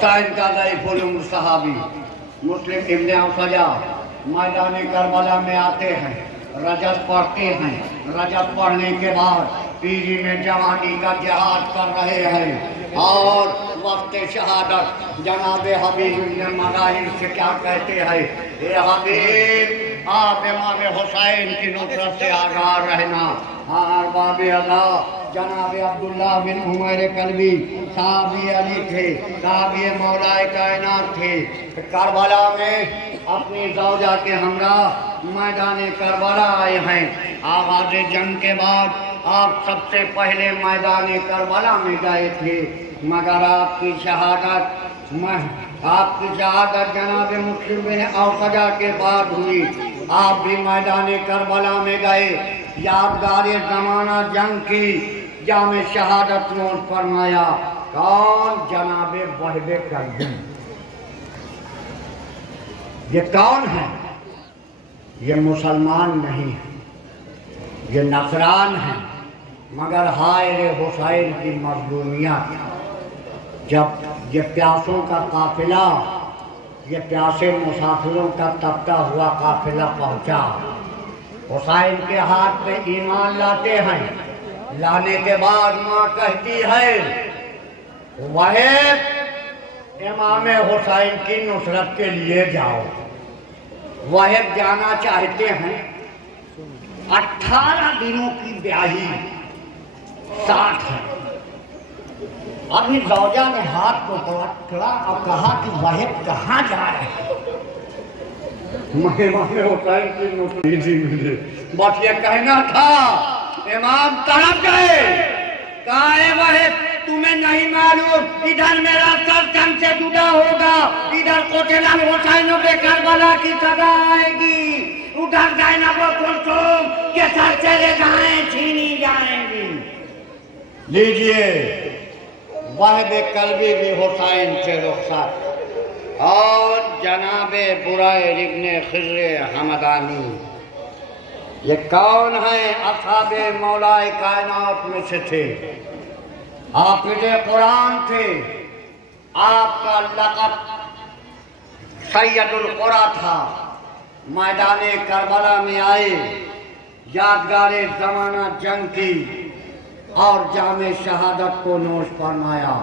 حسین کا ضعیف العمر صحابی مسلم ابن اوسجا میدان کربلا میں آتے ہیں، رجب پڑھتے ہیں، رجب پڑھنے کے بعد پیری میں جوانی کا جہاد کر رہے ہیں اور وقت شہادت جناب حبیب ابن مظاہر سے کیا کہتے ہیں، اے حبیب آپ امام حسین کی نصرت سے آگاہ رہنا۔ ارباب اللہ جناب عبداللہ بن عمیر کلبی صحابی علی تھے، صحابی مولا کائنات تھے، کربلا میں اپنی زوجہ کے ہمراہ میدان کربلا آئے ہیں۔ آغاز جنگ کے بعد آپ سب سے پہلے میدان کربلا میں گئے تھے، مگر آپ کی شہادت جناب مسلم بن اوسجا کے بعد ہوئی۔ آپ بھی میدان کربلا میں گئے، یادگار زمانہ جنگ کی جام شہادت نوش فرمایا۔ کون؟ جناب وہب کربی۔ یہ کون ہے؟ یہ مسلمان نہیں ہے، یہ نصران ہیں، مگر ہائے حسین کی مظلومیت۔ جب یہ پیاسوں کا قافلہ، یہ پیاسے مسافروں کا تپتا ہوا قافلہ پہنچا، حسین کے ہاتھ پہ ایمان لاتے ہیں، لانے کے بعد ماں کہتی ہے وہب امام حسین کی نصرت کے لیے جاؤ۔ وہب جانا چاہتے ہیں، 18 دنوں کی بیاہی ساتھ ہے۔ ابھی زوجہ نے ہاتھ کو پکڑا اور کہا کہ وہب کہاں جا رہے ہیں؟ میں امام حسین کی نصرت بس یہ کہنا تھا۔ امام تڑپ گئے، کہا اے وہب تمہیں نہیں معلوم ادھر میرا سر تن سے جدا ہوگا، ادھر قتل الحسین بے کربلا کی صدا آئے گی، ادھر زینب و کلثوم کے سر چلے جائیں، چھینی جائیں گی۔ لیجئے وہب کلبی بھی حسین سے رخصت، اور جناب برائر ابن خضر حمدانی۔ یہ کون ہیں؟ اصحاب مولا کائنات میں سے تھے، حافظ قرآن تھے، آپ کا لقب سید القرآ تھا۔ میدان کربلا میں آئے، یادگار زمانہ جنگ کی اور جام شہادت کو نوش فرمایا۔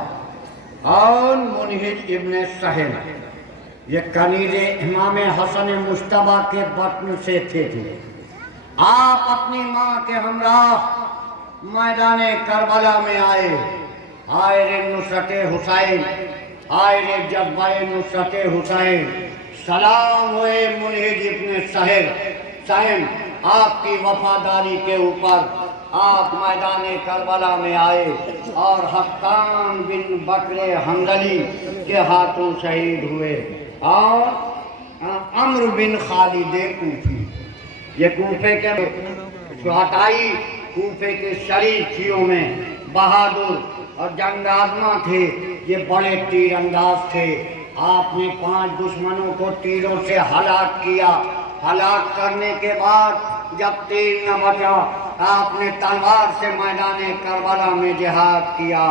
اور منہج ابن سہل، یہ کنیز امام حسن مجتبیٰ کے بطن سے تھے۔ آپ اپنی ماں کے ہمراہ میدان کربلا میں آئے، آئے نصرت حسین، آئے جذبہ نصرت حسین۔ سلام ہوئے منہج ابن سہل، آپ کی وفاداری کے اوپر آپ میدان کربلا میں آئے اور حسان بن بکر حنظلی کے ہاتھوں شہید ہوئے، اور عمرو بن خالد کوفی، یہ کوفے کے شہدائی، کوفے کے شریف تھیوں میں بہادر اور جنگ آزما تھے۔ یہ بڑے تیر انداز تھے، آپ نے 5 دشمنوں کو تیروں سے ہلاک کیا۔ ہلاک کرنے کے بعد جب تیر نہ بچا، آپ نے تلوار سے میدان کربلا میں جہاد کیا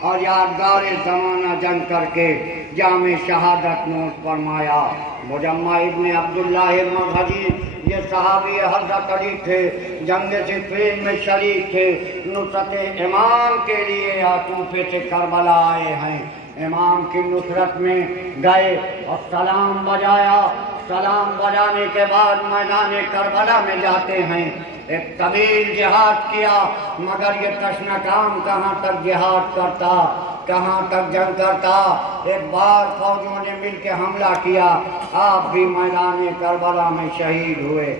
اور یادگار زمانہ جنگ کر کے جام شہادت نوش فرمایا۔ مجمع ابن عبداللہ المرغجی، یہ صحابی حضرت علی تھے، جنگ صفین میں شریک تھے، نصرت امام کے لیے کوفے سے کربلا آئے ہیں۔ امام کی نصرت میں گئے اور سلام بجایا۔ سلام بجانے کے بعد میدان کربلا میں جاتے ہیں، ایک طویل جہاد کیا، مگر یہ تشنکام کہاں تک جہاد کرتا، کہاں تک جنگ کرتا۔ ایک بار فوجوں نے مل کے حملہ کیا، آپ بھی میدان کربلا میں شہید ہوئے۔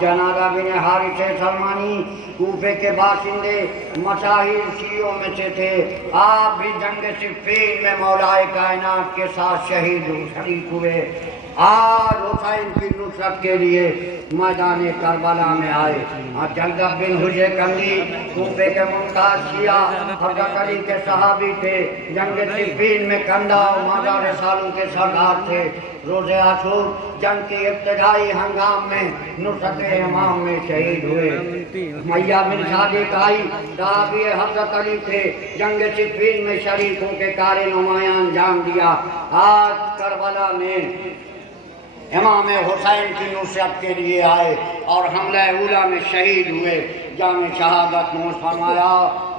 جنادہ بن حارث سلمانی کوفے کے باشندے مشاہیر شیعوں میں سے تھے، آپ بھی جنگ صفین میں مولا کائنات کے ساتھ شریک ہوئے۔ آج حسین کی نصرت کے لیے میدان کربلا میں آئے۔ جلدب بن حجر کندی کوفے کے ممتاز شیعہ حضرت علی کے صحابی تھے، جنگ صفین میں کندہ مادا مادا رسالوں کے سردار تھے. روز عاشور جنگ کے ابتدائی ہنگام میں نصرت امام میں شہید ہوئے. امیہ بن صادق آئی صحابی حضرت علی تھے. جنگ صفین میں شریکوں کے کار نمایاں انجام دیا. آج کربلا میں امام حسین کی نصرت کے لیے آئے اور حملہ اولا میں شہید ہوئے. جام شہادت نوش فرمایا.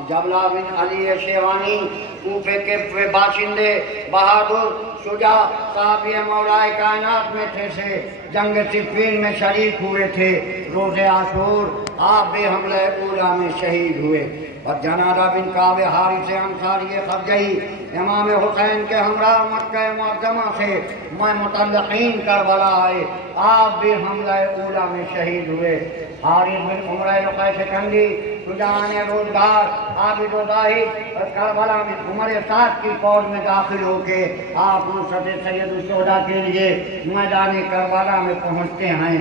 جبلہ بن علی شیوانی کوفے کے باشندے بہادر شجاع صحابی مولا کائنات میں تھے سے جنگ صفین میں شریک ہوئے تھے. روز عاشور آپ بھی حملہ اولا میں شہید ہوئے. اور جنادہ بن کعب حارث انصاری خرجی امام حسین کے ہمراہ مکہ معظمہ سے میں متعلقین کربلا آئے. آپ بھی حملہ اولا میں شہید ہوئے. حارث بن عمرہ لقیس کندی شجاعان روزگار عابد و زاہد کربلا میں عمر سعد کی فوج میں داخل ہو کے آپ نصرت سید الشہداء کے لیے میدان کربلا میں پہنچتے ہیں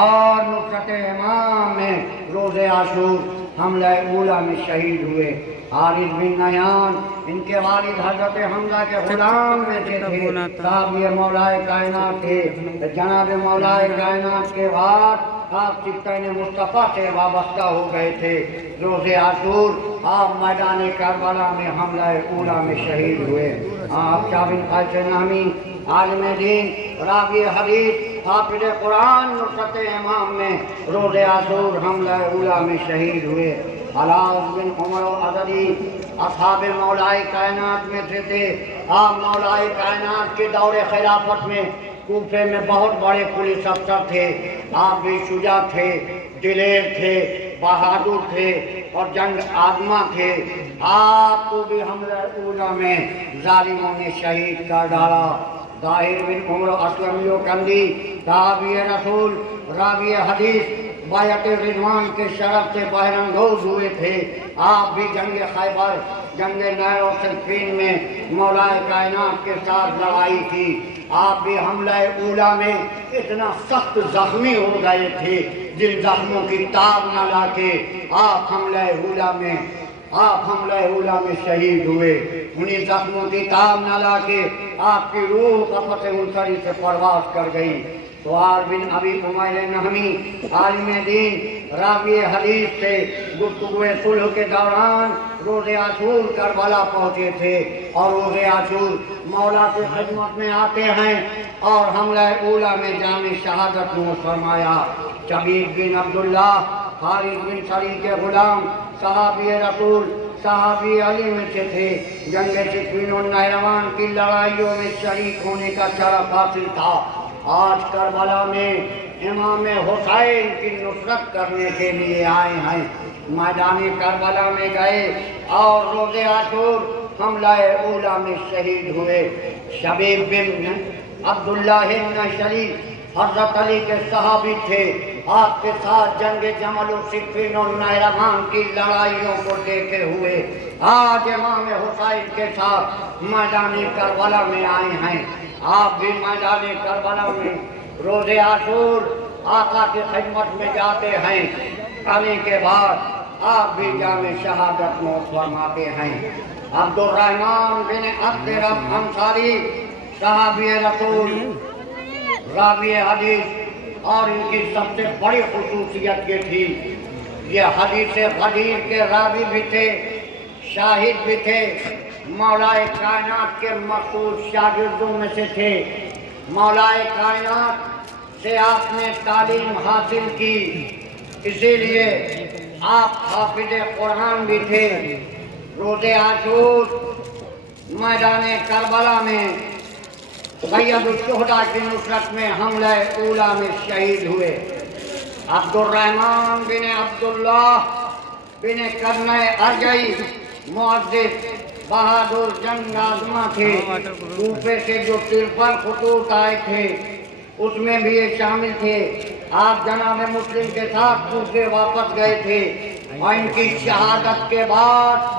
اور نصرت امام میں روز عاشور حملہ اولا میں شہید ہوئے. حارث بن نیان ان کے والد حضرت حمزہ کے غلام میں سے تھے. صحابی مولا کائنات تھے. جناب مولا کائنات کے بعد آپ سبطین مصطفیٰ سے وابستہ ہو گئے تھے. روز عاشور آپ میدان کربلا میں حملہ اولا میں شہید ہوئے. آپ شاہ بن قیس نہمی عالم دین راوی حدیث حافظ قرآن نصرت امام میں روز عاشور حملہ اولا میں شہید ہوئے. علاؤ بن عمر الازدی اصحاب مولا کائنات میں سے تھے. آپ مولا کائنات کے دور خلافت میں کوفے میں بہت بڑے پولیس افسر تھے. آپ بھی شجاع تھے، دلیر تھے، بہادر تھے اور جنگ آزما تھے. آپ کو بھی حملہ اولا میں ظالموں نے شہید کر ڈالا. ظاہر بن عمر اسلمی کندی صحابی رسول راوی حدیث بیعت رضوان کے شرف سے بہرانگوز ہوئے تھے. آپ بھی جنگ خیبر جنگ نیر و صفین میں مولا کائنات کے ساتھ لڑائی کی. آپ بھی حملہ اولا میں اتنا سخت زخمی ہو گئے تھے جن زخموں کی تاب نہ لا کے آپ حملہ اولا میں شہید ہوئے. انہی زخموں کی تاب نہ لا کے آپ کی روح قفس منصری سے پرواز کر گئی. سوار بن ابی عمیر نہمی عالم دین راوی حدیث سے گفتگو صلح کے دوران روز عاشور کربلا پہنچے تھے اور روز عاشور مولا کی خدمت میں آتے ہیں اور حملہ اولا میں جام شہادت نوش فرمایا. شبیب بن عبداللہ حارث بن سری کے غلام صحابی رسول صحابی علی میں سے تھے. جنگ صفین و نہروان کی لڑائیوں میں شریک ہونے کا شرف حاصل تھا. آج کربلا میں امام حسین کی نصرت کرنے کے لیے آئے ہیں. میدان کربلا میں گئے اور روز عاشور حملہ اولا میں شہید ہوئے. شبیب بن عبداللہ النشری حضرت علی کے صحابی تھے. آپ کے ساتھ جنگ جمل و صفین و نہروان کی لڑائیوں کو دیکھے ہوئے آج امام حسین کے ساتھ میدان کربلا میں آئے ہیں. آپ بھی میدان کربلا میں روز عاشور آقا کی خدمت میں جاتے ہیں. آنے کے بعد آپ بھی جام شہادت نوش فرماتے ہیں. عبد الرحمن بن عبد رب انصاری صحابی رسول راوی حدیث اور ان کی سب سے بڑی خصوصیت یہ تھی یہ حدیث غدیر کے راوی بھی تھے، شاہد بھی تھے، مولا کائنات کے مخصوص شاگردوں میں سے تھے. مولا کائنات سے آپ نے تعلیم حاصل کی، اسی لیے آپ حافظ قرآن بھی تھے. روز عاشور میدان کربلا میں سید الشہداء کی نصرت میں حملہ اولا میں شہید ہوئے. عبد الرحمن بن عبداللہ بن کرن ارجعی معزز بہادر جنگ آزما تھے. کوفے سے جو 53 خطوط آئے تھے اس میں بھی یہ شامل تھے. آپ جناب مسلم کے ساتھ کوفے واپس گئے تھے اور ان کی شہادت کے بعد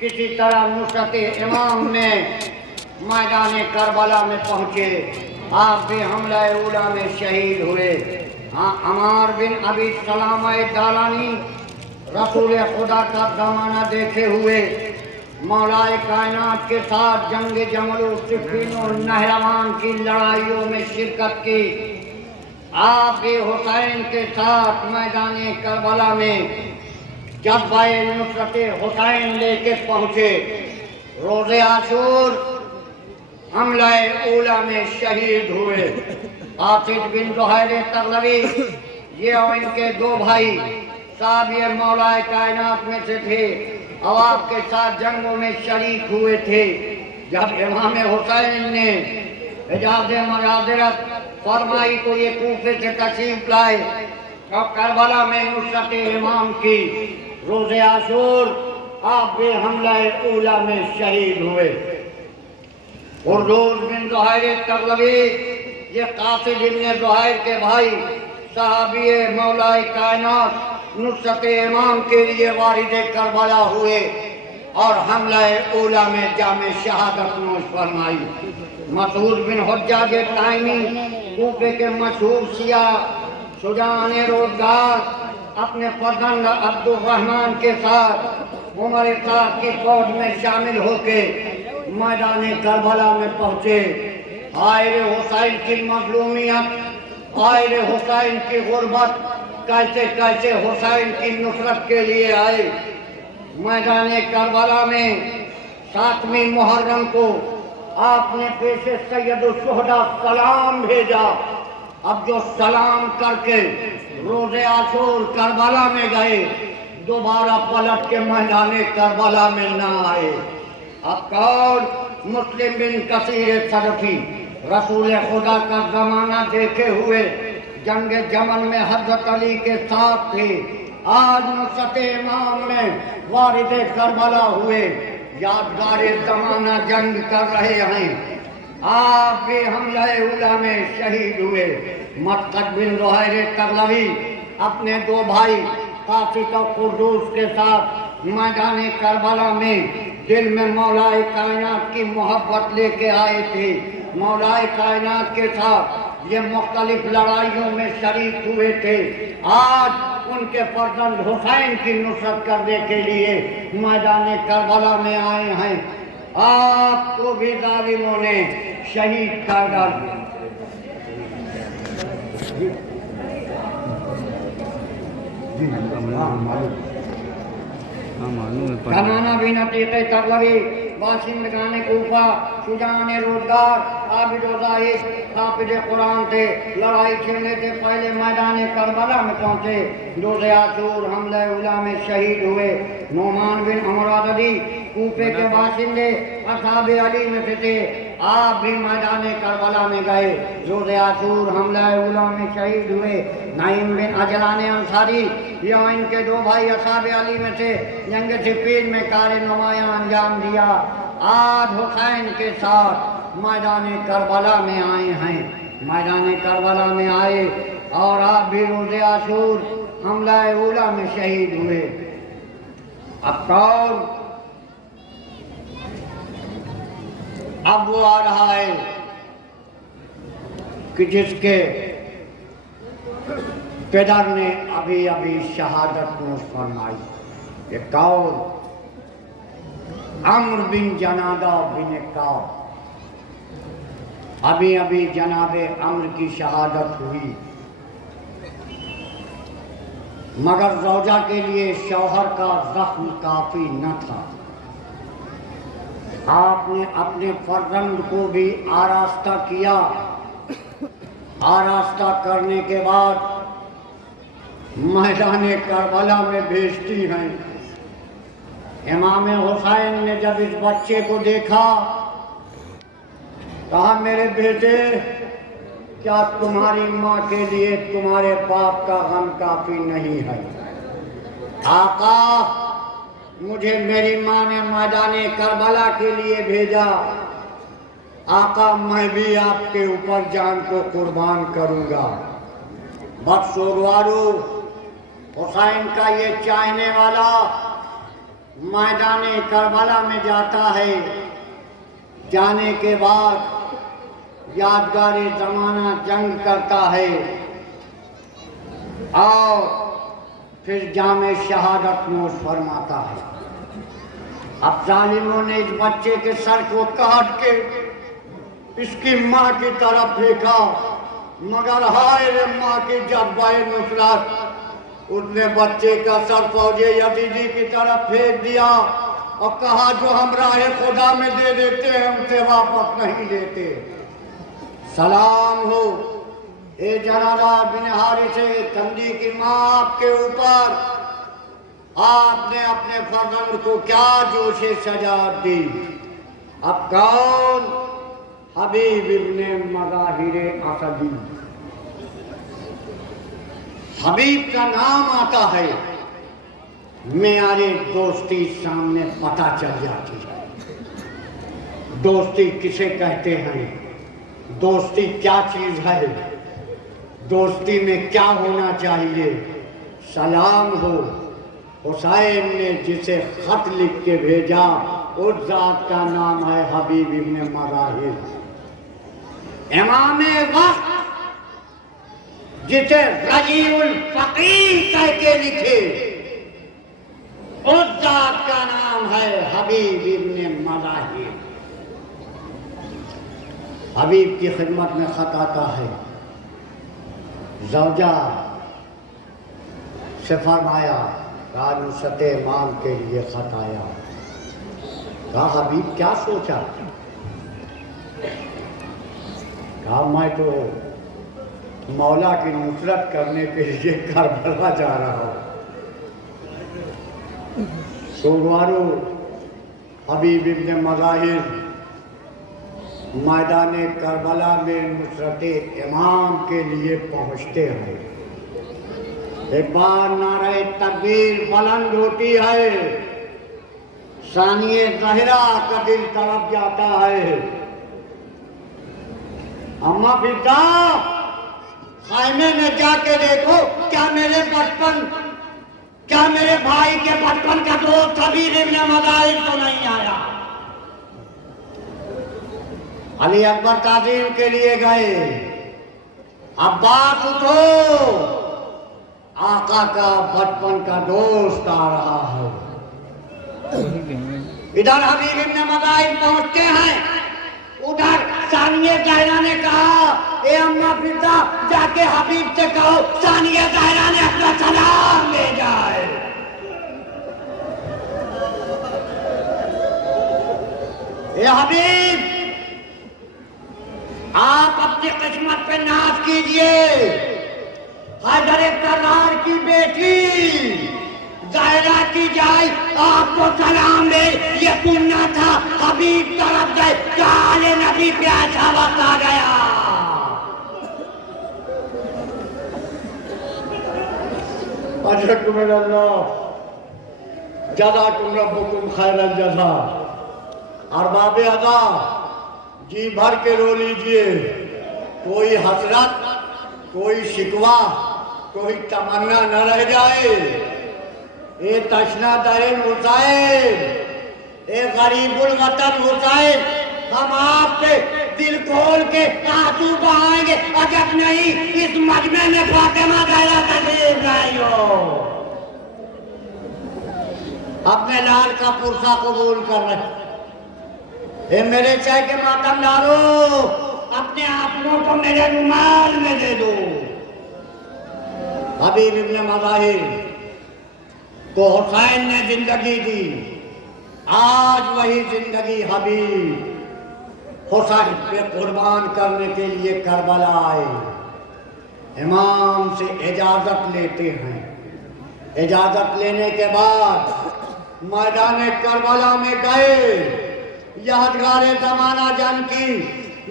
کسی طرح نصرت امام میں میدان کربلا میں پہنچے. آپ بھی حملہ اولا میں شہید ہوئے. عمار بن ابی سلامہ دالانی رسول خدا کا زمانہ دیکھے ہوئے مولا کائنات کے ساتھ جنگ جمل و صفین و نہروان کی لڑائیوں میں شرکت کی. آپ حسین کے ساتھ میدان کربلا میں جذبہ نصرت حسین لے کے پہنچے. روز عاشور حملہ اولا میں شہید ہوئے. قاصد بن زہیر تغلبی یہ اور ان کے دو بھائی صاحب یہ مولا کائنات میں سے تھے اور آپ کے ساتھ جنگوں میں شریک ہوئے تھے. جب امام حسین نے اجازت معذرت فرمائی تو یہ کوفے سے تشریف لائے اور کربلا میں نصرت امام کی. روز عاشور آپ بھی حملہ اولا میں شہید ہوئے. قردوس بن زہیر تغلبی یہ قاصد ابن زہیر کے بھائی صحابی مولا کائنات نصرت امام کے لیے وارد کربلا ہوئے اور حملہ اولا میں جام شہادت نوش فرمائی. مسعود بن حجاج تائمی کوفے کے مشہور سیاح شجاعان روزگار اپنے فرزند عبد الرحمن کے ساتھ عمر صاحب کی فوج میں شامل ہو کے میدان کربلا میں پہنچے. آئر حسین کی مظلومیت، آئر حسین کی غربت، کیسے کیسے حسین کی نصرت کے لیے آئے. میدان کربلا میں 7ویں محرم کو آپ نے پیش سید الشہداء سلام بھیجا. اب جو سلام کر کے روز عاشور کربلا میں گئے دوبارہ پلٹ کے میدان کربلا میں نہ آئے. اب کون؟ مسلم بن کثیر صدفی رسول خدا کا زمانہ دیکھے ہوئے جنگ جمل میں حضرت علی کے ساتھ تھے. آج نصرت امام میں وارد کربلا ہوئے یادگار زمانہ جنگ کر رہے ہیں. آپ بھی حملہ اولا میں شہید ہوئے. مقصد بن زہیر تغلبی اپنے دو بھائی قاصد و قردوس کے ساتھ میدان کربلا میں دل میں مولا کائنات کی محبت لے کے آئے تھے. مولا کائنات کے ساتھ یہ مختلف لڑائیوں میں شریک ہوئے تھے. آج ان کے فرزند حسین کی نصرت کرنے کے لیے میدان کربلا میں آئے ہیں. آپ کو بھی ظالموں نے شہید کر ڈالا. زمانہ بن عتیق تغلبی باشندگان کوفہ شجاعان روزگار عابد و زاہد حافظ قرآن تھے. لڑائی چھڑنے سے پہلے میدان کربلا میں پہنچے. روز عاشور حملہ اولا میں شہید ہوئے. نعمان بن عمر عددی کوفے کے باشندے اصحاب علی میں سے تھے. آپ بھی میدان کربلا میں گئے. روز عاشور حملہ اولا میں شہید ہوئے. نعیم بن عجلان انصاری یہ ان کے دو بھائی اصحاب علی میں سے جنگ صفین میں کار نمایاں انجام دیا. آج حسین کے ساتھ میدان کربلا میں آئے ہیں. میدان کربلا میں آئے اور آپ بھی روز عاشور حملہ اولا میں شہید ہوئے. اب کون؟ اب وہ آ رہا ہے کہ جس کے پدر نے ابھی ابھی شہادت نوش فرمائی. یہ کون؟ عمرو بن جنادہ بن کعب. ابھی ابھی جناب عمرو کی شہادت ہوئی مگر زوجہ کے لیے شوہر کا زخم کافی نہ تھا. آپ نے اپنے فرزند کو بھی آراستہ کیا. آراستہ کرنے کے بعد میدان کربلا میں بھیجتی ہیں. امام حسین نے جب اس بچے کو دیکھا کہا میرے بیٹے کیا تمہاری ماں کے لیے تمہارے باپ کا غم کافی نہیں ہے؟ آقا مجھے میری ماں نے میدان کربلا کے لیے بھیجا. آقا میں بھی آپ کے اوپر جان کو قربان کروں گا. بدسوگوارو حسین کا یہ چاہنے والا میدان کربلا میں جاتا ہے. جانے کے بعد یادگار زمانہ جنگ کرتا ہے اور پھر جام شہادت نوش فرماتا ہے. اب ظالموں نے اس بچے کے سر کو کاٹ کے اس کی ماں کی طرف پھینکا، مگر ہائے رے ماں کی جذبہ نصرت، اس نے بچے کا سر فوج یزیدی کی طرف پھینک دیا اور کہا جو ہم راہ خدا میں دے دیتے ہیں اسے واپس نہیں لیتے۔ سلام ہو اے جنازہ بن حارث کندی کی ماں آپ کے اوپر، آپ نے اپنے فرزند کو کیا جوش شجاعت دی۔ اب کون؟ حبیب ابن مظاہر اسدی۔ حبیب کا نام آتا ہے، معیار دوستی سامنے پتہ چل جاتی ہے۔ دوستی کسے کہتے ہیں، دوستی کیا چیز ہے، دوستی میں کیا ہونا چاہیے۔ سلام ہو حسین نے جسے خط لکھ کے بھیجا، اس ذات کا نام ہے حبیب ابن مظاہر۔ امام وقت جسے رجیع الفقیر کہہ کے لکھے، اس ذات کا نام ہے حبیب ابن مظاہر۔ حبیب کی خدمت میں خط آتا ہے، زوجہ سے فرمایا کہا نصرت امام کے لیے خط آیا۔ کہا حبیب کیا سوچا؟ کہا میں تو مولا کی نصرت کرنے کے لیے کربلا جا رہا ہوں۔ سوگوارو حبیب ابن مظاہر میدان کربلا میں نصرت امام کے لیے پہنچتے ہیں۔ ایک بار نعرہ تکبیر بلند ہوتی ہے، ثانیہ زہرا کا دل تڑپ جاتا ہے۔ اماں فضا خیمے میں جا کے دیکھو، کیا میرے بھائی کے بچپن کا دوست حبیب ابن مظاہر تو نہیں آیا؟ علی اکبر تعظیم کے لیے گئے، عباس اٹھو، آقا کا بچپن کا دوست آ رہا ہے۔ ادھر حبیب ابن مظاہر پہنچتے ہیں، ادھر ثانیہ زہرا نے کہا اے اماں فضا جا کے حبیب سے کہو ثانیہ زہرا نے اپنا سلام لے جائے۔ اے حبیب آپ اپنی قسمت پہ ناز کیجئے، حیدر کرار کی بیٹی زہرا کی جائے آپ کو سلام دے، یہ سننا تھا۔ حبیب طرف گئے، کہا نبی پہ ایسا وقت آ گیا۔ اجزاکم اللہ، جزاکم ربکم خیر الجزا۔ ارباب ادا جی بھر کے رو لیجئے، کوئی حسرت، کوئی شکوہ، کوئی تمنا نہ رہ جائے۔ اے تشنہ دہن حسین، اے غریب الوطن حسین، ہم آپ پہ دل کھول کے آنسو بہائیں گے، عجب نہیں اس مجمع میں فاطمہ زہرا تشریف لائی ہو۔ اپنے لال کا پرسہ قبول کر رہے، اے میرے چاہے کے ماتم دارو، اپنے آنکھوں کو میرے رومال میں دے دو۔ حبیب ابن مظاہر کو حسین نے زندگی دی، آج وہی زندگی حبیب حسین پہ قربان کرنے کے لیے کربلا آئے۔ امام سے اجازت لیتے ہیں، اجازت لینے کے بعد میدان کربلا میں گئے، یادگار زمانہ جنگ کی۔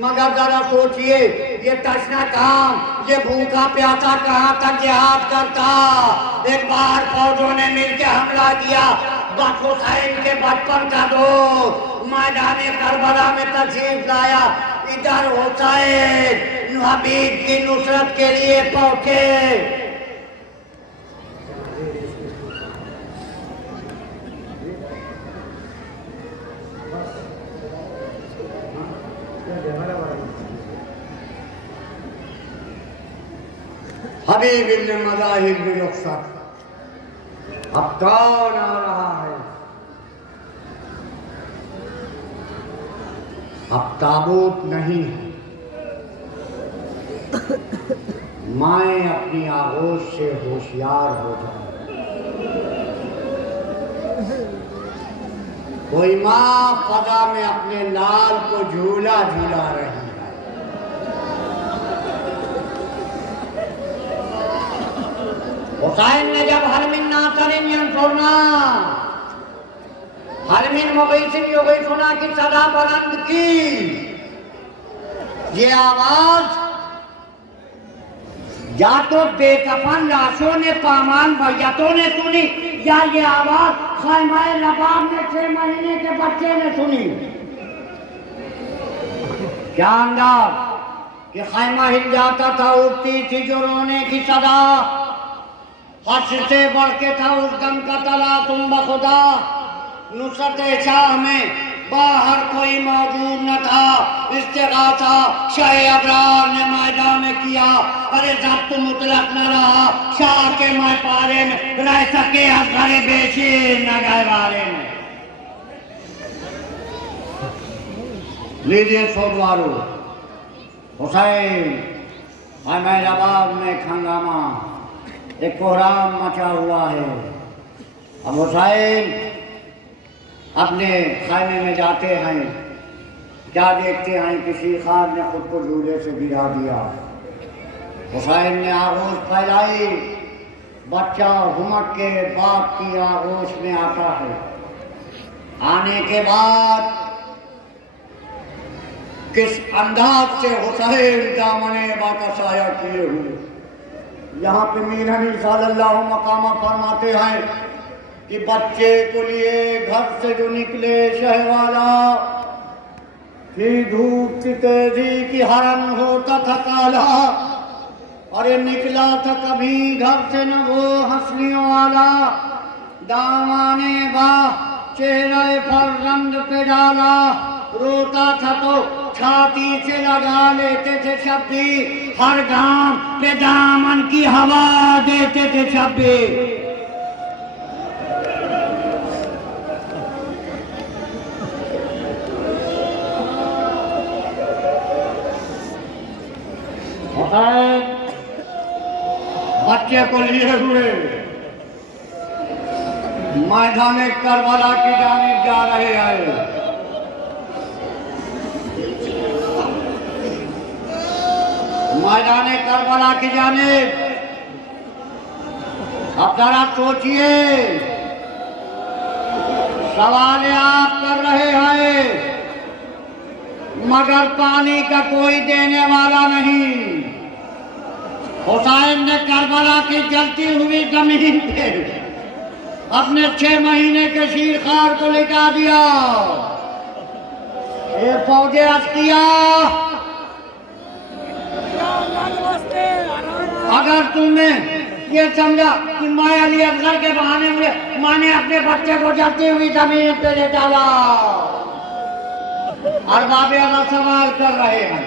مگر ذرا سوچئے، یہ تشنہ کام، یہ بھوکا پیاسا کہاں تک جہاد کرتا؟ ایک بار فوجوں نے مل کے حملہ کیا، بس حسین کے بچپن کا دوست میدان کربلا میں تشریف لایا۔ ادھر حسین حبیب کی نصرت کے لیے پہنچے۔ حبیب ابن مظاہر بھی رخصت، اب کون آ رہا ہے؟ اب تابوت نہیں ہے، مائیں اپنی آغوش سے ہوشیار ہو جائیں۔ کوئی ماں فضا میں اپنے لال کو جھولا جھولا رہی ہے۔ حسین نے جب هل من ناصر ینصرنا، هل من مغیث یغیثنا کی صدا بلند کی، یہ آواز یا تو بے کفن لاشوں نے پامان میتوں نے سنی، یا یہ آواز خیمہ رباب میں 6 مہینے کے بچے نے سنی۔ کیا انداز کہ خیمہ ہل جاتا تھا، اٹھتی تھی جو رونے کی صدا، حشر سے بڑھ کے تھا اس دم کا تلا تم بخدا، نصرت شاہ میں باہر کوئی موجود نہ تھا، استغاثہ شاہ ابرار نے میدان میں کیا، ارے ضبط مطلق نہ رہا شاہ کے ماہ پارے میں، رہ سکے اصغر بیشیر نہ گئے بارے میں۔ لیجئے سوگوارو، حسین خیمہ رباب میں ایک ہنگامہ، ایک کوہرام مچا ہوا ہے۔ اب حسین اپنے خیمے میں جاتے ہیں، کیا دیکھتے ہیں کہ شیخان نے خود کو جھولے سے گرا دیا۔ حسین نے آغوش پھیلائی، بچہ ہمک کے باپ کی آغوش میں آتا ہے۔ آنے کے بعد کس انداز سے حسین دامن با کا سایہ کیے ہوئے، یہاں پہ میر حنی صلی اللہ مقامہ فرماتے ہیں کہ بچے کو لیے گھر سے جو نکلے شہوالا، پھر دھوپ کی تیزی کی حرم ہوتا تھا کالا، اور یہ نکلا تھا کبھی گھر سے نہ وہ حسنیوں والا، دامانے با چہرہ فرزند پہ ڈالا، روتا تھا تو چھاتی سے لگا لیتے تھے شبی، ہر گام پہ دامن کی ہوا دیتے تھے شبی۔ حسین بچے کو لیے ہوئے میدان کربلا کی جانب جا رہے ہیں۔ میدان کربلا کی جانب، اب ذرا سوچئے، سوال آپ کر رہے ہیں مگر پانی کا کوئی دینے والا نہیں۔ حسین نے کربلا کی جلتی ہوئی زمین پہ اپنے 6 مہینے کے شیرخوار کو لٹا دیا۔ اے فوج عسکریہ، اگر تم نے یہ سمجھا کہ میں علی افضل کے بہانے میں نے اپنے بچے کو جلتی ہوئی زمین پہ لے ڈالا، ارباب اعلیٰ سوال کر رہے ہیں۔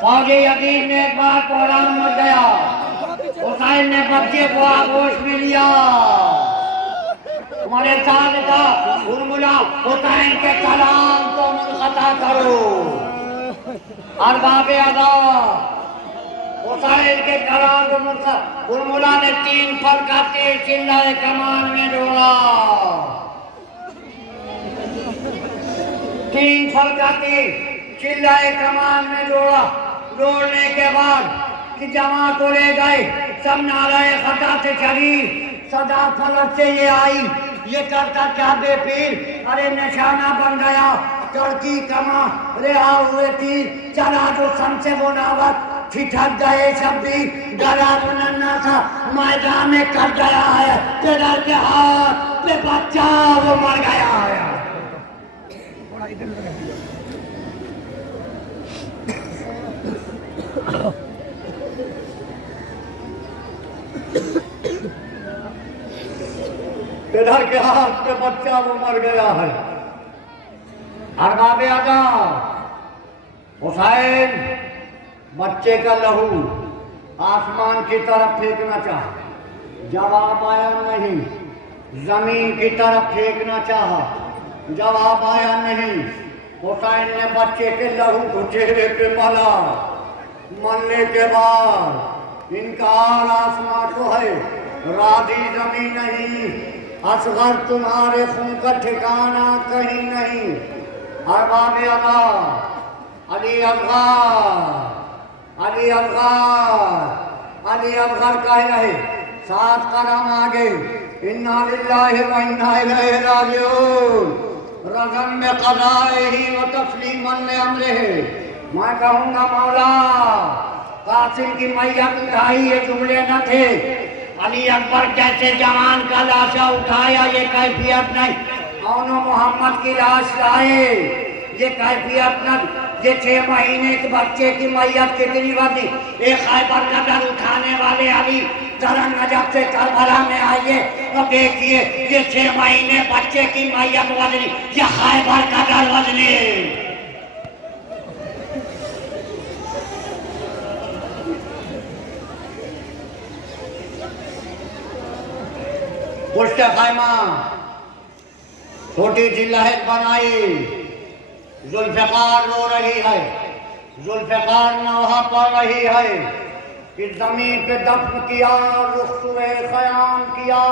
فوج یزید نے ایک بار کوہرام مچ گیا، حسین نے بچے کو آغوش میں لیا، تمہارے ساتھ تھا ارملا، حسین کے کلام کو منقطع کرو۔ ارباب اعلیٰ حسین کے کلام کو منقطع، ارملا نے 3 پھل کا تیر چلہ کمان میں ڈولا، 3 پھل کا تیر چلہ کمان میں ڈولا، ڈولنے کے بعد کہ جماعت کو لے گئے، سب نعرہ خطا سے چلی، صدا فلک سے یہ آئی، یہ کرتا کیا بے پیر، ارے نشانہ بن گیا چڑکی کماں، رہا ہوئے تیر، چلا جو سن سے وہ ناوت، ٹھٹک گئے شبی، ڈرا تو ننھا تھا میدان میں کٹ گیا ہے، تیرا کے ہاتھ پہ بچہ وہ مر گیا ہے۔ ادھر کے ہاتھ پہ بچہ وہ مر گیا ہے۔ ارباب اعلیٰ حسین بچے کا لہو آسمان کی طرف پھینکنا چاہا، جواب آیا نہیں، زمین کی طرف پھینکنا چاہا، جواب آیا نہیں، حسین نے بچے کے لہو کو چہرے پہ ملا، ملنے کے بعد انکار آسمان کو ہے، راضی زمین نہیں، اصغر تمہارے خون کا ٹھکانہ کہیں نہیں۔ ارباب اللہ، علی اصغر، علی اصغر، علی اصغر کہہ رہے، 7 قدم آگے، انا للہ و انا الیہ راجعون، رضا بقضائہ و تسلیما لامرہ۔ میں کہوں گا مولا قاسم کی میت اٹھائی، یہ جملے نہ تھے، علی اکبر کیسے جوان کا لاشا اٹھایا یہ کیفیت نہیں، اون محمد کی لاش لائے یہ کیفیت نہ، یہ 6 مہینے کے بچے کی میت کتنی بدی، ایک خیبر کا در اٹھانے والے علی ذرا نجف سے کربلا میں آئیے اور دیکھیے یہ 6 مہینے بچے کی میت وزنی یا خیبر کا در وزنی۔ پشت خیمہ چھوٹی سی لہر بنائی، ذوالفقار رو رہی ہے، ذوالفقار نوحہ پڑھ رہی ہے کہ زمین پہ دفن کیا، رخ سوئے خیام کیا،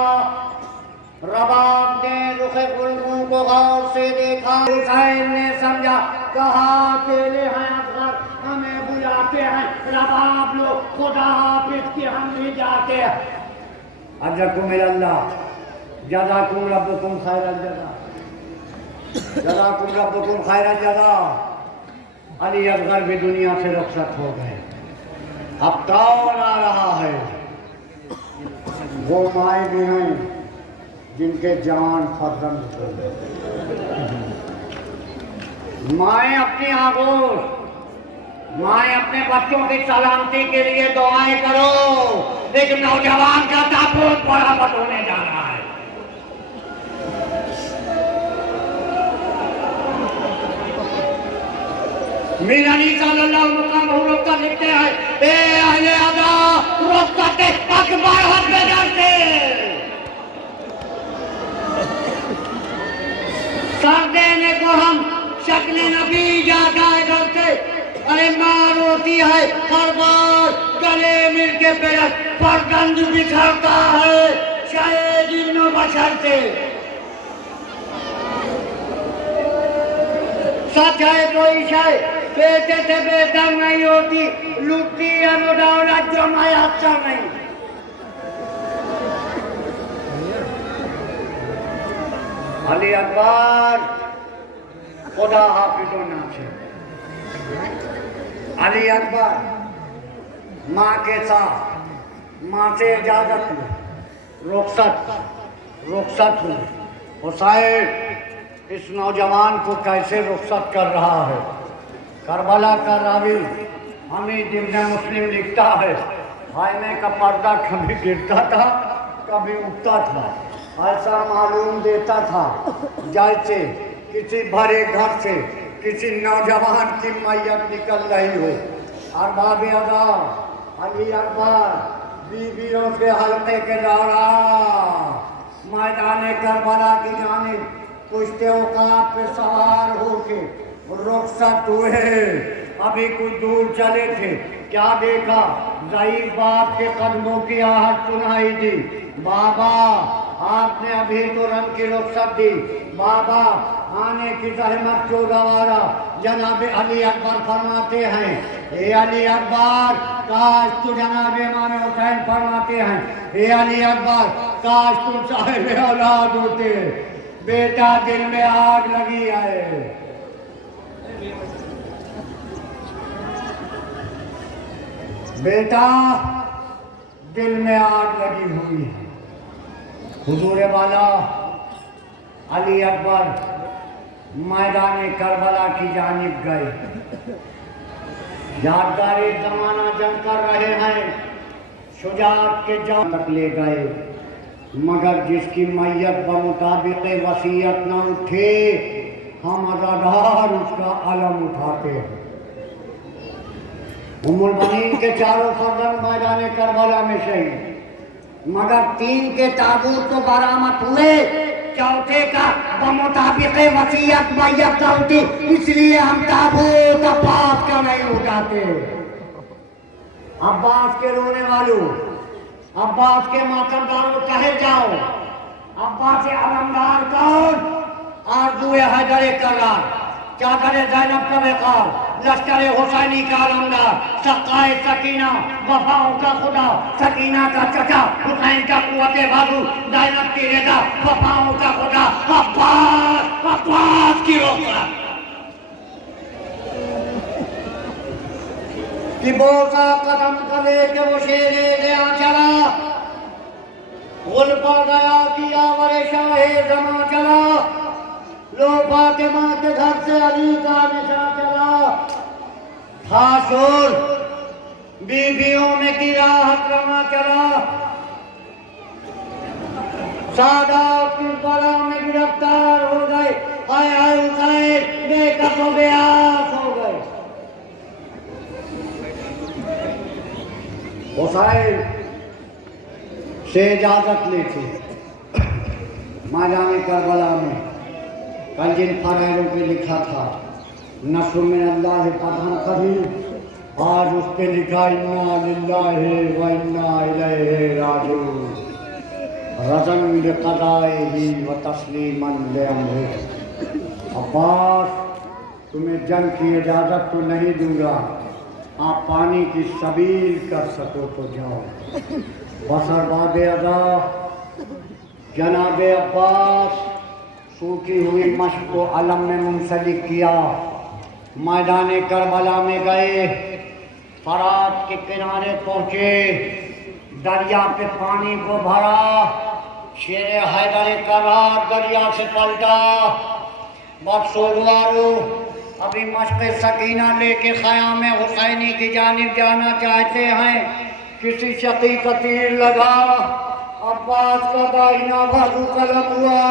رباب نے رخ گلگوں کو غور سے دیکھا، حسین نے سمجھا، کہا اکیلے ہیں اصغر، ہمیں بلاتے ہیں رباب لو، خدا حافظ کی ہم بھی جاتے ہیں۔ اجرکم اللہ، جزاکم ربکم خیر الجزا، جزاکم ربکم خیر الجزا۔ علی اصغر بھی دنیا سے رخصت ہو گئے، اب کون آ رہا ہے؟ وہ مائیں بھی ہیں جن کے جان فرزند ہوئے، مائیں اپنی آغوش، مائیں اپنے بچوں کی سلامتی کے لیے دعائیں کرو، ایک نوجوان کا تابوت برآمد ہونے جا رہا ہے۔ میر علی صلی اللہ علیہ وسلم رخصت لکھتے ہیں، اے اہل ادا رخصت اکبر حد میں جاتے، سر دینے کو ہم شکل نبی جاگائے کرتے، ارے ماں روتی ہے ہر بار گلے مل کے پیرس پر گنج بکھرتا ہے، شاید جن و بشر سے سچ ہے کوئی شاید بیٹے سے بہتر نہیں ہوتی، لوٹتی ہے وہ دولت جو میسر نہیں۔ علی اکبر خدا حافظ و ناصر، علی اکبر ماں کے ساتھ، ماں سے اجازت لی، رخصت ہوئی۔ حسین اس نوجوان کو کیسے رخصت کر رہا ہے؟ کربلا کا راوی حمید ابن مسلم لکھتا ہے، خیمے کا پردہ کبھی گرتا تھا کبھی اٹھتا تھا، ایسا معلوم دیتا تھا جیسے کسی بھرے گھر سے کسی نوجوان کی میت نکل رہی ہو۔ ارباب ادا، علی اکبر بیویوں کے حلقے کے دوران میدان کربلا کی جانب پشت عقاب پہ سوار ہو کے رخصت ہوئے، ابھی کچھ دور چلے تھے، کیا دیکھا؟ ضعیف باپ کے قدموں کی آہٹ سنائی دی، بابا آپ نے ابھی ترنت کی رخصت دی، بابا آنے کی زحمت کیوں گوارا؟ جناب علی اکبر فرماتے ہیں، اے علی اکبر کاش تو جناب امام حسین فرماتے ہیں، اے علی اکبر کاش تم صاحب اولاد ہوتے، بیٹا دل میں آگ لگی ہے۔ بیٹا دل میں آگ لگی ہوئی ہے۔ حضور والا علی اکبر میدان کربلا کی جانب گئے، یادگار زمانہ جنگ کر رہے ہیں، شجاعت کے جام تک لے گئے، مگر جس کی میت بمطابق وصیت نہ اٹھے، ہم عزادار اس کا علم اٹھاتے ہیں۔ ام المؤمنین کے چاروں فرزند میدان کربلا میں شہید، مگر 3 کے تابوت تو برآمد ہوئے، چوتھے کا بمطابق وصیت میت نہ ہوتی، اس لیے ہم تابوت عباس کا نہیں اٹھاتے۔ عباس کے رونے والوں، عباس کے ماتمداروں کہے جاؤ، عباس علمدار کون؟ آرزو حیدر کرار، چادر زینب کا وقار، لشکر حسینی کا علمدار، سقائے سکینہ، وفاؤں کا خدا، سکینہ کا چچا، حسین کا قوت بازو، زینب کی رضا، وفاؤں کا خدا، عباس، عباس کی روکا کہ بوسا قدم کرے کہ وہ شیرے دیا چلا، غل پڑ گیا کیا ور شاہ زمان چلا، لو فاطمہ کے گھر سے علی کا نشان چلا، تھا شور بیویوں میں کی راحت رواں چلا، سادات کی بلا میں گرفتار ہو گئے، آئے آئے حسین بے کف و بے آس ہو گئے۔ حسین سے اجازت لی تھی میدان کربلا میں، کل جن فرائضوں پہ لکھا تھا نصر من اللہ فتح قریب، آج اس پہ لکھا انا للہ و انا الیہ راجعون، رضا بقضائہ و تسلیما لامرہ۔ عباس تمہیں جنگ کی اجازت تو نہیں دوں گا، آپ پانی کی سبیل کر سکو تو جاؤ۔ بسر باد ادا جناب عباس سوکھی ہوئی مشق کو علم میں منسلک کیا، میدان کربلا میں گئے، فرات کے کنارے پہنچے، دریا پہ پانی کو بھرا، شیر حیدر کرار دریا سے پلٹا۔ بس سوگوارو ابھی مشق سکینہ لے کے خیام حسینی کی جانب جانا چاہتے ہیں، کسی شقی کا تیر لگا، عباس کا داہنا بازو قلم ہوا،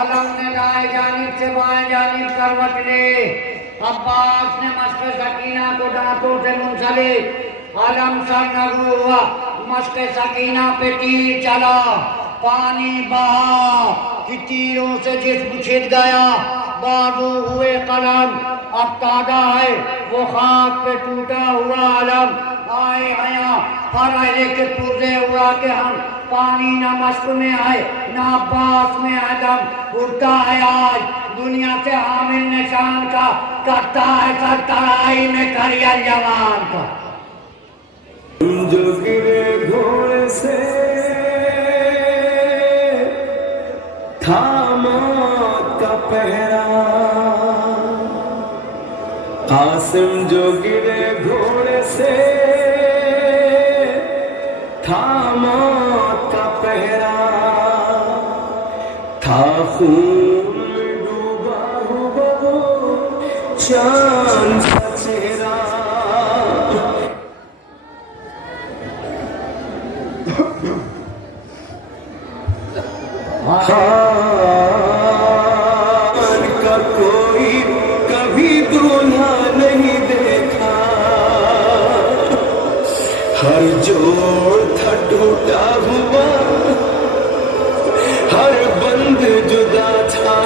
علم نے دائیں جانب سے بائیں جانب کروٹ لے، عباس نے مشق سکینہ کو دانتوں سے منسلک، علم سرنگو ہوا، مشق سکینہ پہ تیر چلا، پانی بہا کہ تیروں سے جسم چھٹ گیا، بازو ہوئے قلم، اب تازہ ہے وہ خاک پہ ٹوٹا ہوا علم، آئے حیاں فرائض کے پرزے ہوا کہ ہم پانی نہ مشق میں آئے نہ عباس میں عدم، اڑتا ہے آج دنیا سے حامل نشان کا، کرتا ہے سر ترائی میں کریل جوان کا۔ جو گرے گھوڑے سے تھا موت کا پہرا، قاسم جو گرے گھوڑے سے تھا موت کا پہرا، تھا خون میں ڈوبا ہوا وہ چاند کا چہرہ، خان کا کوئی کبھی دولہا نہیں دیکھا، ہر جوڑ تھا ٹوٹا ہوا، ہر بند جدا تھا،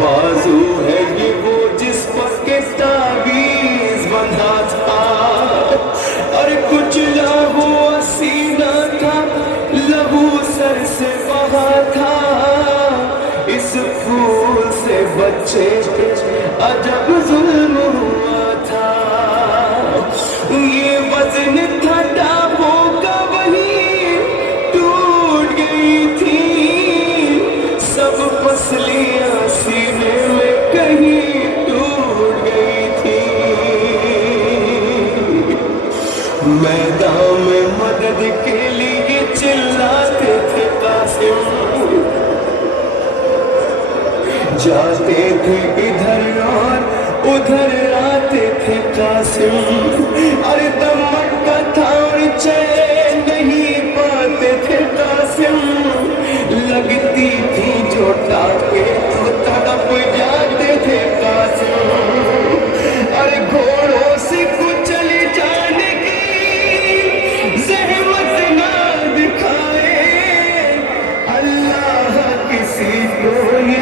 بازو ہے یہ وہ جس پر کے تعویذ بندھا تھا، اور کچلا ہوا سینہ تھا، لہو سر سے بہا تھا، اس پھول سے بچے پہ عجب ظلم ہوا تھا، یہ وزن تھا ڈابوں کا وہی ٹوٹ گئی تھی، سب پسلیاں سینے میں کہیں ٹوٹ گئی تھی، میدان میں مدد کے لیے چلاتے تھے قاسم، جاتے تھے ادھر اور ادھر آتے تھے قاسم، ارے دمکا تھا اور چین نہیں پاتے تھے قاسم، لگتی تھی جو ٹاپے تو تڑپ جاتے تھے قاسم، ارے گھوڑوں سے کچل جانے کی زحمت نہ دکھائے، اللہ کسی کو یہ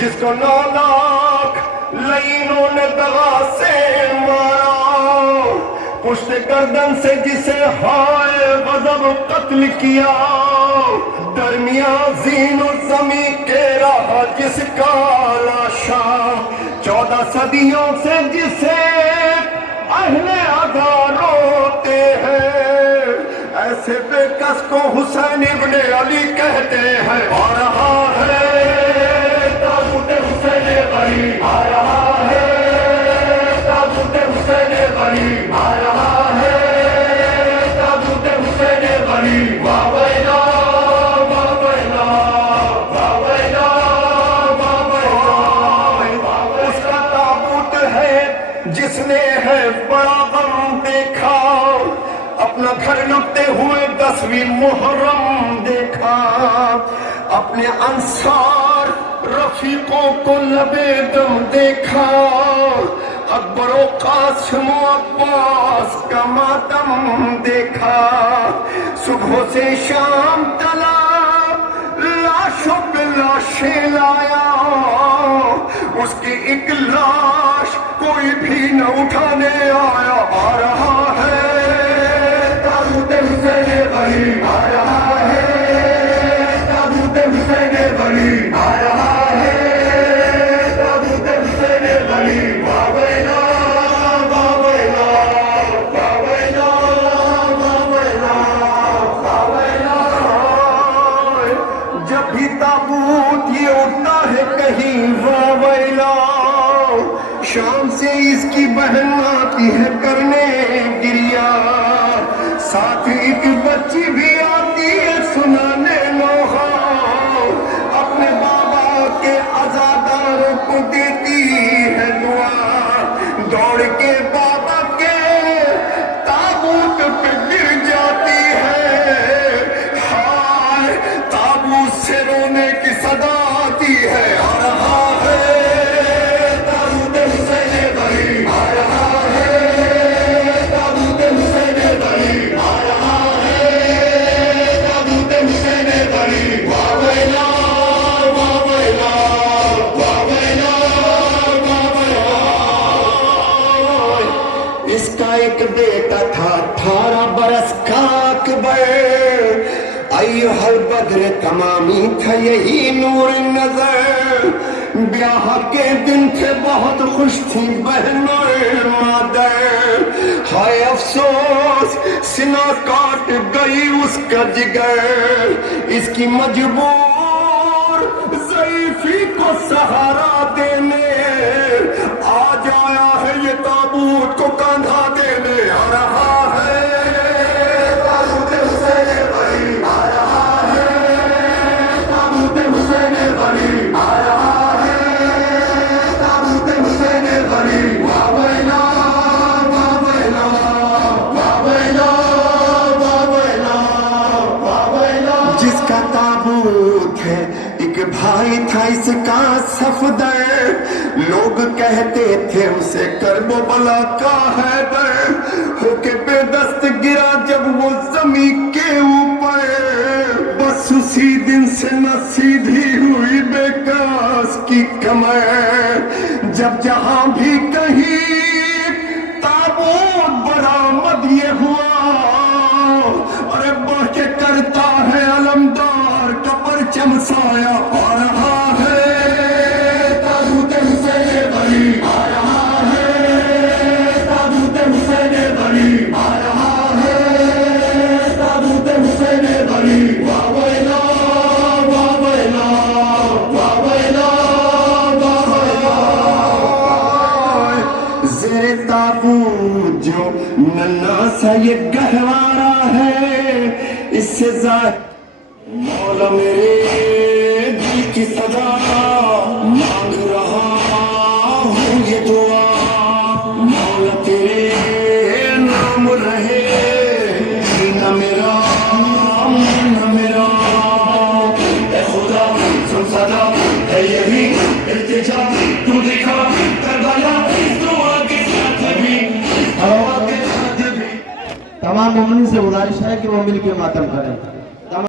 جس کو 9 لاکھ لعینوں نے دغا سے مارا، پشت گردن سے جسے ہائے غضب قتل کیا، درمیان زین و زمین کے رہا جس کا لاشا، 14 صدیوں سے جسے اہل ادا روتے ہیں، ایسے بے کس کو حسین ابن علی کہتے ہیں۔ آ رہا ہے تابوت حسین غری، آ رہا ہے تابوت حسین غری، آ رہا ہے تابوت حسین غری، واہ ویلا واہ ویلا واہ ویلا واہ ویلا۔ اس کا تابوت ہے جس نے ہے بڑا غم دیکھا، اپنا گھر لٹتے ہوئے 10ویں محرم دیکھا، اپنے انصار رفیقوں کو لبے دم دیکھا، اکبر و قاسم و عباس کا ماتم دیکھا، صبح سے شام تلا لاشوں پہ لاشیں لایا، اس کی ایک لاش کوئی بھی نہ اٹھانے آیا۔ آ رہا ہے تابوت حسین غری، آ رہا ہے تابوت حسین غری، آ رہا ہے تابوت حسین غری، واہ ویلا واہ ویلا واہ ویلا واہ ویلا واہ ویلا۔ جب بھی تابوت یہ اٹھتا ہے کہیں واہ ویلا، شام سے اس کی بہن آتی ہے کرنے گریا، ساتھ ایک بچی بھی آتی ہے سنانے نوحہ، اپنے بابا کے عزاداروں کو دیتی ہے دعا، دوڑ کے بابا کے تابوت پہ گر جاتی ہے، ہائے تابوت سے رونے کی صدا آتی ہے۔ آ رہا ہے تابوت حسین غری، آ رہا ہے تابوت حسین غری، آ رہا ہے تابوت حسین غری، واہ ویلا واہ ویلا واہ ویلا واہ ویلا۔ اس کا ایک بیٹا تھا 18 برس کا اکبر، ایھا البدر تمامی تھا یہی نور نظر، بیاہ کے دن تھے بہت خوش تھی بہن اور مادر، ہائے افسوس سینہ کاٹ گئی اس کا جگر، اس کی مجبور ضعیفی کو سہارا دینے آج آیا ہے یہ تابوت کو کاندھا دینے۔ آ رہا ہے تابوت حسین غری، آ رہا ہے تابوت حسین غری، آ رہا ہے تابوت حسین غری، واہ ویلا واہ ویلا واہ ویلا واہ ویلا واہ ویلا۔ جس کا تابوت ہے ایک بھائی تھا اس کا صفدر، لوگ کہتے تھے اسے کرب و بلا کا حیدر، ہو کے بے دست گرا جب وہ زمین کے اوپر، بس اسی دن سے نہ سیدھی ہوئی بے کاس کی کمر، جب جہاں بھی کہیں تابوت برآمد یہ ہوا، ارے بڑھ کے کرتا ہے علمدار کا پرچم سایہ۔ آ رہا ہے تابوت حسین غری، آ رہا ہے تابوت حسین غری، آ رہا ہے تابوت حسین غری، واہ ویلا واہ ویلا واہ ویلا واہ ویلا۔ زیر تابوت جو ننھا سا یہ گہوارہ ہے، اس سے ظاہر مولا میرے دل کی صدا مانگ رہا ہوں یہ دعا، مولا تیرے نام رہے نہ میرا نہ میرا، اے خدا سن صدا ہے یہی التجا، تو دکھا کربلا دعا کے ساتھ بھی دعا کے ساتھ بھی۔ تمام مومنین سے گزارش ہے کہ وہ مل کے ماتم کریں۔